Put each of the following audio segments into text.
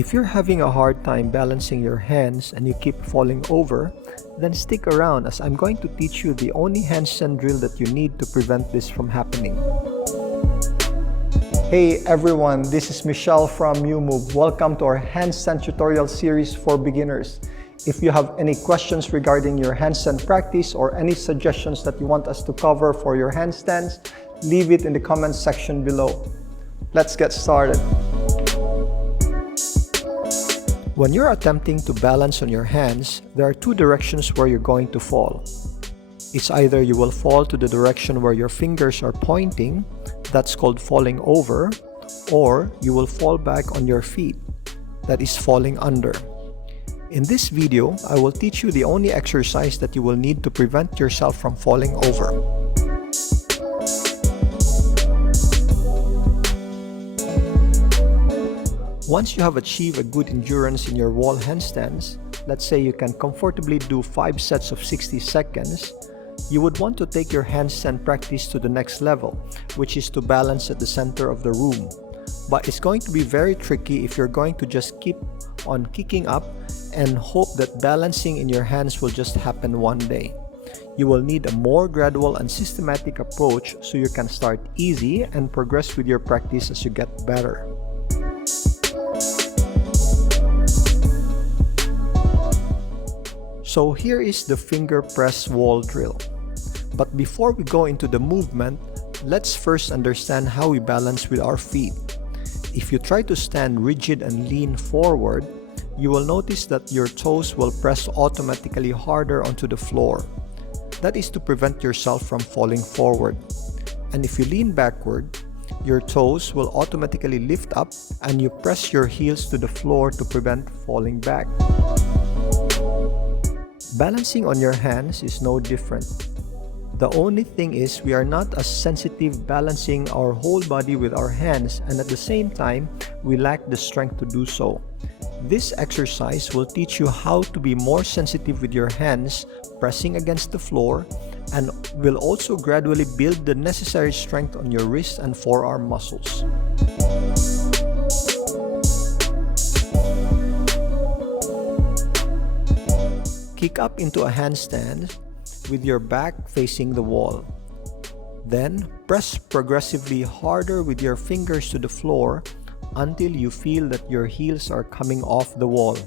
If you're having a hard time balancing your hands and you keep falling over, then stick around as I'm going to teach you the only handstand drill that you need to prevent this from happening. Hey everyone, this is Michelle from Umove. Welcome to our handstand tutorial series for beginners. If you have any questions regarding your handstand practice or any suggestions that you want us to cover for your handstands, leave it in the comments section below. Let's get started. When you're attempting to balance on your hands, there are two directions where you're going to fall. It's either you will fall to the direction where your fingers are pointing, that's called falling over, or you will fall back on your feet, that is falling under. In this video, I will teach you the only exercise that you will need to prevent yourself from falling over. Once you have achieved a good endurance in your wall handstands, let's say you can comfortably do 5 sets of 60 seconds, you would want to take your handstand practice to the next level, which is to balance at the center of the room. But it's going to be very tricky if you're going to just keep on kicking up and hope that balancing in your hands will just happen one day. You will need a more gradual and systematic approach so you can start easy and progress with your practice as you get better. So here is the finger press wall drill. But before we go into the movement, let's first understand how we balance with our feet. If you try to stand rigid and lean forward, you will notice that your toes will press automatically harder onto the floor. That is to prevent yourself from falling forward. And if you lean backward, your toes will automatically lift up and you press your heels to the floor to prevent falling back. Balancing on your hands is no different. The only thing is we are not as sensitive balancing our whole body with our hands, and at the same time, we lack the strength to do so. This exercise will teach you how to be more sensitive with your hands pressing against the floor, and will also gradually build the necessary strength on your wrist and forearm muscles. Kick up into a handstand with your back facing the wall. Then press progressively harder with your fingers to the floor until you feel that your heels are coming off the wall.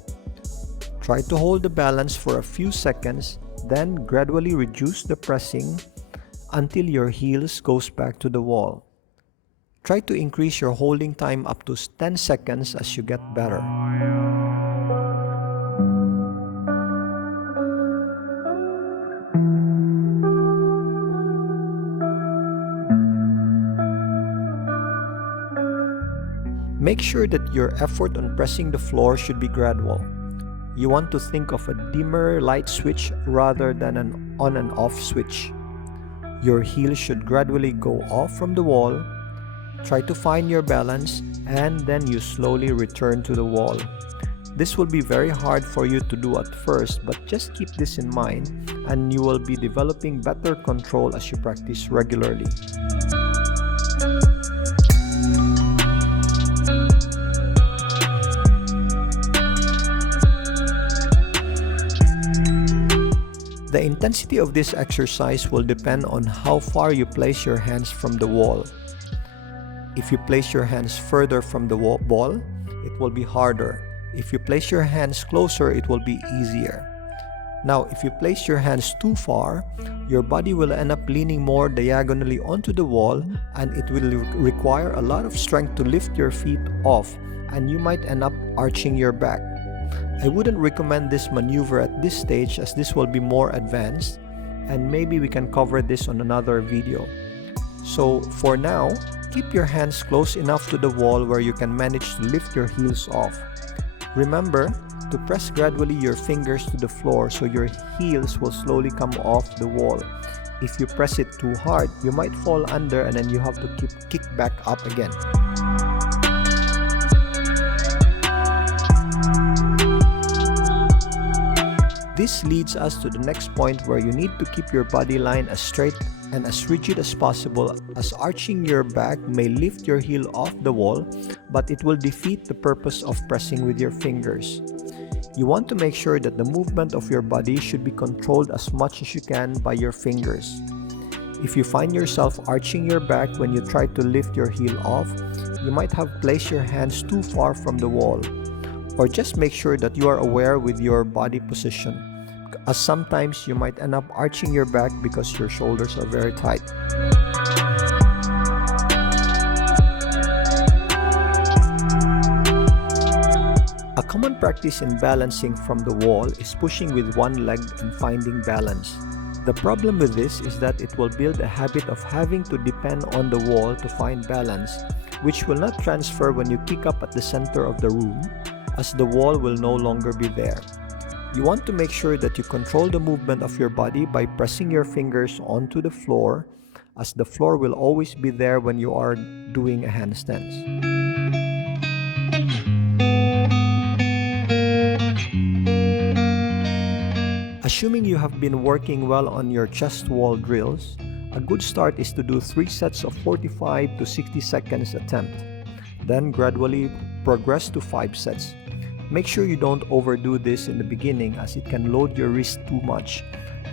Try to hold the balance for a few seconds, then gradually reduce the pressing until your heels goes back to the wall. Try to increase your holding time up to 10 seconds as you get better. Make sure that your effort on pressing the floor should be gradual. You want to think of a dimmer light switch rather than an on and off switch. Your heels should gradually go off from the wall. Try to find your balance and then you slowly return to the wall. This will be very hard for you to do at first, but just keep this in mind and you will be developing better control as you practice regularly. The intensity of this exercise will depend on how far you place your hands from the wall. If you place your hands further from the ball, it will be harder. If you place your hands closer, it will be easier. Now, if you place your hands too far, your body will end up leaning more diagonally onto the wall, and it will require a lot of strength to lift your feet off, and you might end up arching your back. I wouldn't recommend this maneuver at this stage as this will be more advanced, and maybe we can cover this on another video. So for now, keep your hands close enough to the wall where you can manage to lift your heels off. Remember to press gradually your fingers to the floor so your heels will slowly come off the wall. If you press it too hard, you might fall under and then you have to kick back up again. This leads us to the next point, where you need to keep your body line as straight and as rigid as possible, as arching your back may lift your heel off the wall, but it will defeat the purpose of pressing with your fingers. You want to make sure that the movement of your body should be controlled as much as you can by your fingers. If you find yourself arching your back when you try to lift your heel off, you might have placed your hands too far from the wall. Or just make sure that you are aware with your body position, as sometimes you might end up arching your back because your shoulders are very tight. A common practice in balancing from the wall is pushing with one leg and finding balance. The problem with this is that it will build a habit of having to depend on the wall to find balance, which will not transfer when you kick up at the center of the room, as the wall will no longer be there. You want to make sure that you control the movement of your body by pressing your fingers onto the floor, as the floor will always be there when you are doing a handstands. Assuming you have been working well on your chest wall drills, a good start is to do 3 sets of 45 to 60 seconds attempt. Then gradually progress to 5 sets. Make sure you don't overdo this in the beginning, as it can load your wrist too much.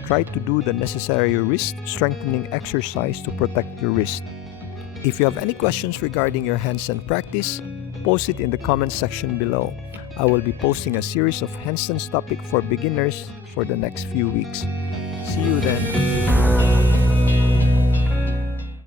Try to do the necessary wrist strengthening exercise to protect your wrist. If you have any questions regarding your handstand practice, post it in the comment section below. I will be posting a series of handstands topic for beginners for the next few weeks. See you then.